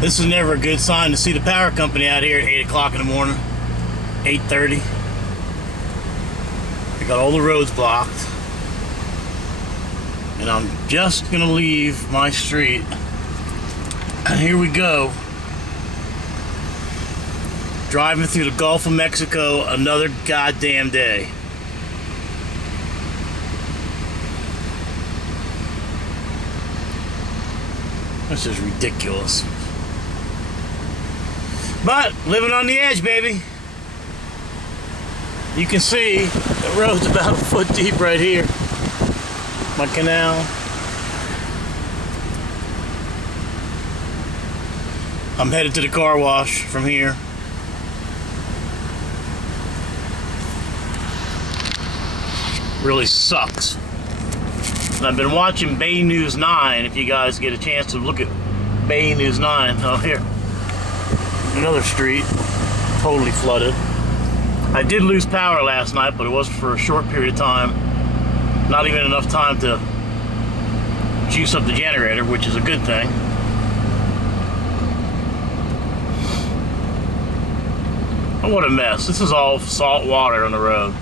This is never a good sign to see the power company out here at 8 o'clock in the morning, 8:30. They got all the roads blocked. And I'm just gonna leave my street. And here we go. Driving through the Gulf of Mexico another goddamn day. This is ridiculous. But living on the edge, baby. You can see the road's about a foot deep right here. My canal. I'm headed to the car wash from here. Really sucks. And I've been watching Bay News 9, if you guys get a chance to look at Bay News 9. Oh, here. Another street, totally flooded. I did lose power last night, but it was for a short period of time. Not even enough time to juice up the generator, which is a good thing. Oh, what a mess. This is all salt water on the road.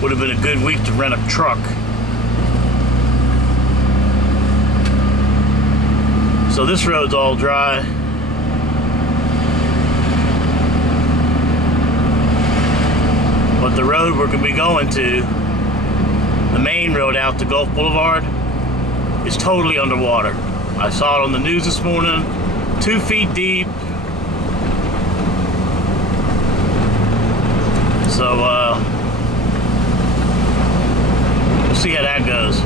Would have been a good week to rent a truck. So this road's all dry. But the road we're going to be going to, the main road out to Gulf Boulevard, is totally underwater. I saw it on the news this morning, 2 feet deep. So, we'll see how that goes.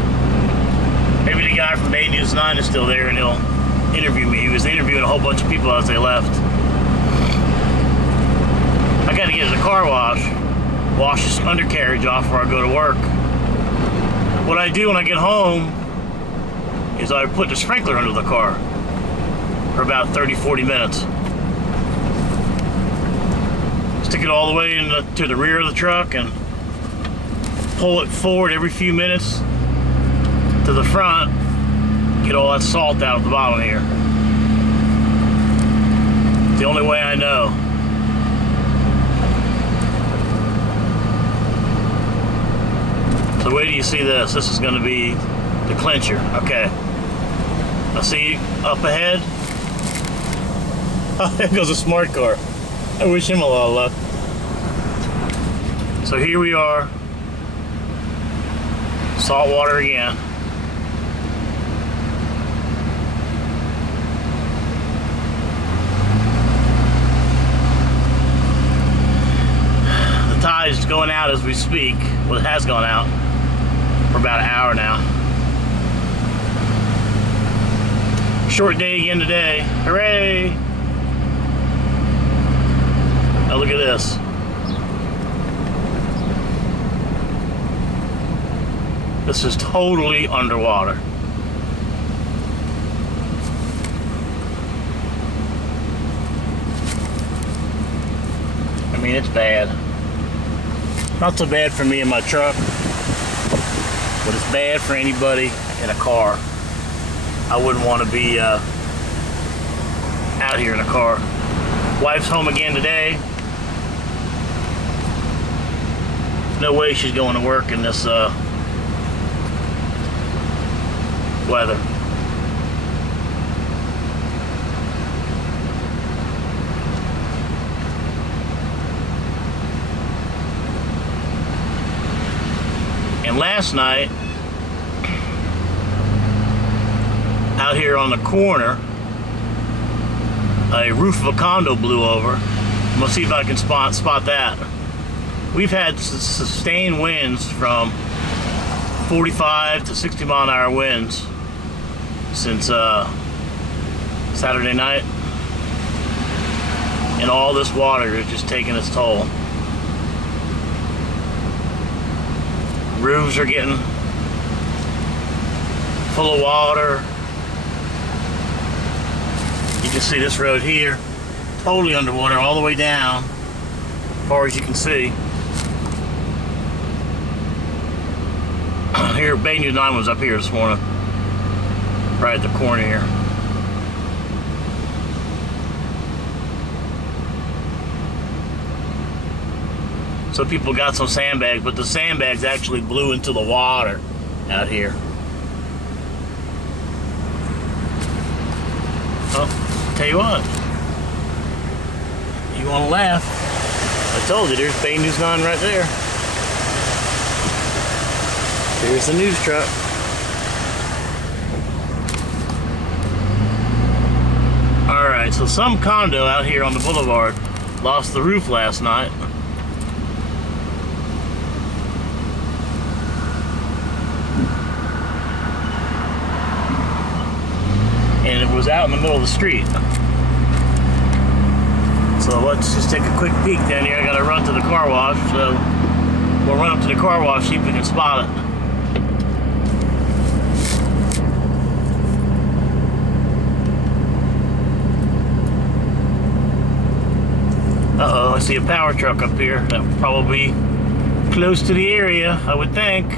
Maybe the guy from Bay News 9 is still there and he'll interview me. He was interviewing a whole bunch of people as they left. I gotta get to the car wash this undercarriage off before I go to work. What I do when I get home is I put the sprinkler under the car for about 30-40 minutes. Stick it all the way to the rear of the truck and pull it forward every few minutes to the front. Get all that salt out of the bottom here. It's the only way I know. So wait till you see this. This is going to be the clincher. Okay. I see up ahead. Oh, there goes a smart car. I wish him a lot of luck. So here we are. Salt water again. The tide is going out as we speak. Well, it has gone out for about an hour now. Short day again today. Hooray! Now look at this. This is totally underwater. I mean, it's bad. Not so bad for me in my truck, but it's bad for anybody in a car. I wouldn't want to be out here in a car. Wife's home again today. No way she's going to work in this weather. And last night, out here on the corner, a roof of a condo blew over. I'm gonna see if I can spot that. We've had sustained winds from 45 to 60 mile an hour winds since Saturday night, and all this water is just taking its toll. Roofs are getting full of water. You can see this road here, totally underwater all the way down, as far as you can see. Here, Bay News 9 was up here this morning. Right at the corner here. So people got some sandbags, but the sandbags actually blew into the water out here. Oh, tell you what. You want to laugh? I told you, there's Bay News 9 right there. Here's the news truck. Alright, so some condo out here on the boulevard lost the roof last night. And it was out in the middle of the street. So let's just take a quick peek down here. I gotta run to the car wash, so we'll run up to the car wash, see if we can spot it. Uh-oh, I see a power truck up here. That would probably be close to the area, I would think.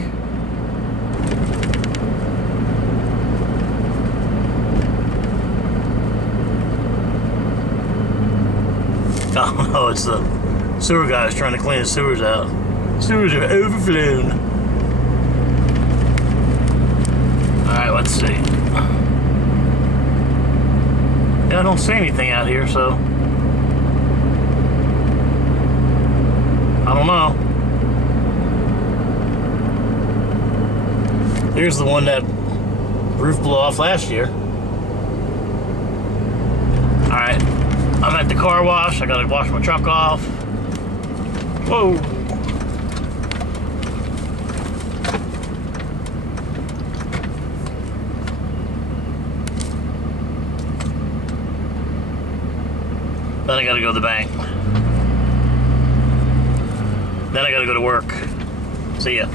Oh no, it's the sewer guys trying to clean the sewers out. Sewers are overflowing. Alright, let's see. Yeah, I don't see anything out here, so I don't know. Here's the one that roof blew off last year. Alright. I'm at the car wash. I gotta wash my truck off. Whoa. Then I gotta go to the bank. Then I gotta go to work. See ya.